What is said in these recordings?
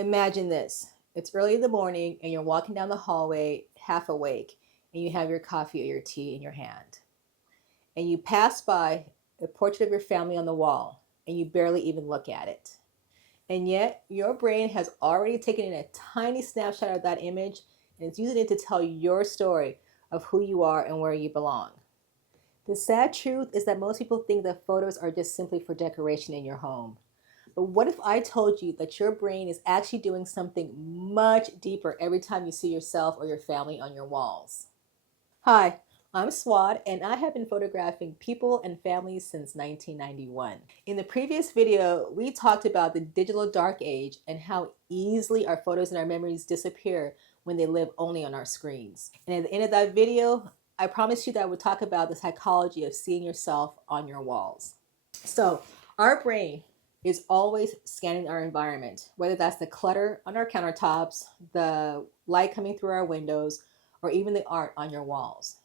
Imagine this. It's early in the morning and you're walking down the hallway half awake and you have your coffee or your tea in your hand. And you pass by a portrait of your family on the wall and you barely even look at it. And yet your brain has already taken in a tiny snapshot of that image and it's using it to tell your story of who you are and where you belong. The sad truth is that most people think that photos are just simply for decoration in your home. But what if I told you that your brain is actually doing something much deeper every time you see yourself or your family on your walls? Hi, I'm Suad, and I have been photographing people and families since 1991. In the previous video, we talked about the digital dark age and how easily our photos and our memories disappear when they live only on our screens. And at the end of that video, I promised you that I would talk about the psychology of seeing yourself on your walls. So, our brain is always scanning our environment, whether that's the clutter on our countertops, the light coming through our windows, or even the art on your walls.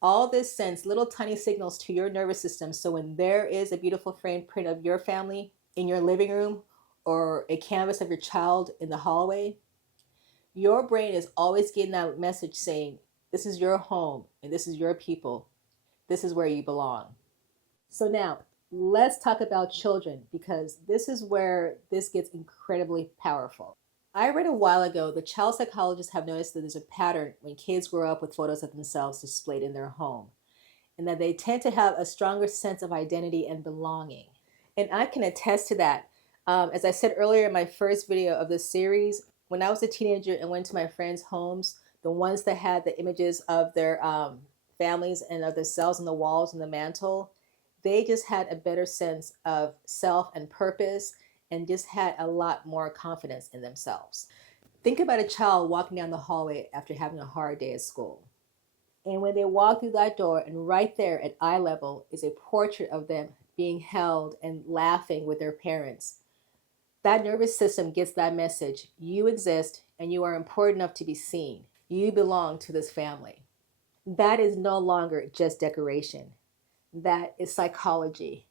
All this sends little tiny signals to your nervous system, so when there is a beautiful framed print of your family in your living room or a canvas of your child in the hallway, your brain is always getting that message saying, this is your home and this is your people. This is where you belong. So now, let's talk about children, because this is where this gets incredibly powerful. I read a while ago that child psychologists have noticed that there's a pattern when kids grow up with photos of themselves displayed in their home, and that they tend to have a stronger sense of identity and belonging. And I can attest to that. As I said earlier in my first video of this series, when I was a teenager and went to my friends' homes, the ones that had the images of their families and of themselves on the walls and the mantle, they just had a better sense of self and purpose and just had a lot more confidence in themselves. Think about a child walking down the hallway after having a hard day at school. And when they walk through that door, and right there at eye level is a portrait of them being held and laughing with their parents, that nervous system gets that message. You exist and you are important enough to be seen. You belong to this family. That is no longer just decoration. That is psychology.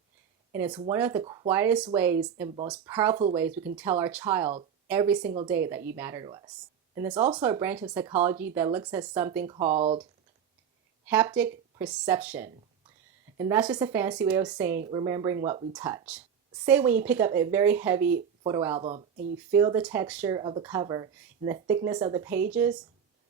And it's one of the quietest ways and most powerful ways we can tell our child every single day that you matter to us. And there's also a branch of psychology that looks at something called haptic perception. And that's just a fancy way of saying remembering what we touch. Say when you pick up a very heavy photo album and you feel the texture of the cover and the thickness of the pages,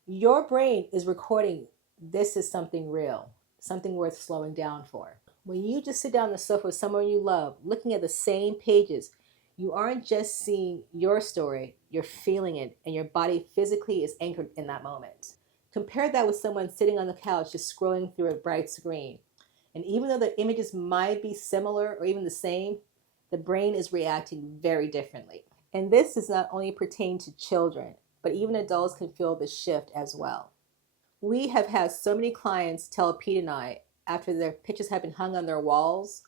your brain is recording this is something real, something worth slowing down for. When you just sit down on the sofa with someone you love, looking at the same pages, you aren't just seeing your story, you're feeling it, and your body physically is anchored in that moment. Compare that with someone sitting on the couch just scrolling through a bright screen. And even though the images might be similar or even the same, the brain is reacting very differently. And this does not only pertain to children, but even adults can feel the shift as well. We have had so many clients tell Pete and I, after their pictures have been hung on their walls,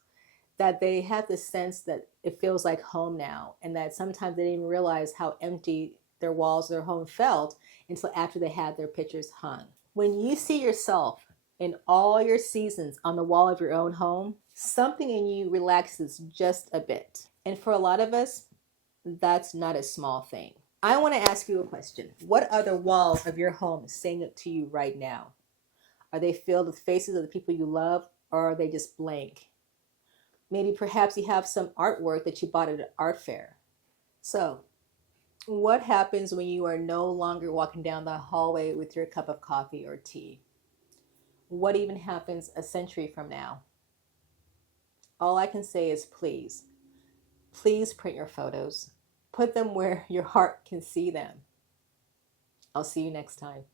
that they have this sense that it feels like home now, and that sometimes they didn't even realize how empty their walls, their home felt until after they had their pictures hung. When you see yourself in all your seasons on the wall of your own home, something in you relaxes just a bit. And for a lot of us, that's not a small thing. I want to ask you a question. What are the walls of your home saying to you right now? Are they filled with faces of the people you love, or are they just blank? Maybe perhaps you have some artwork that you bought at an art fair. So, what happens when you are no longer walking down the hallway with your cup of coffee or tea? What even happens a century from now? All I can say is please print your photos. Put them where your heart can see them. I'll see you next time.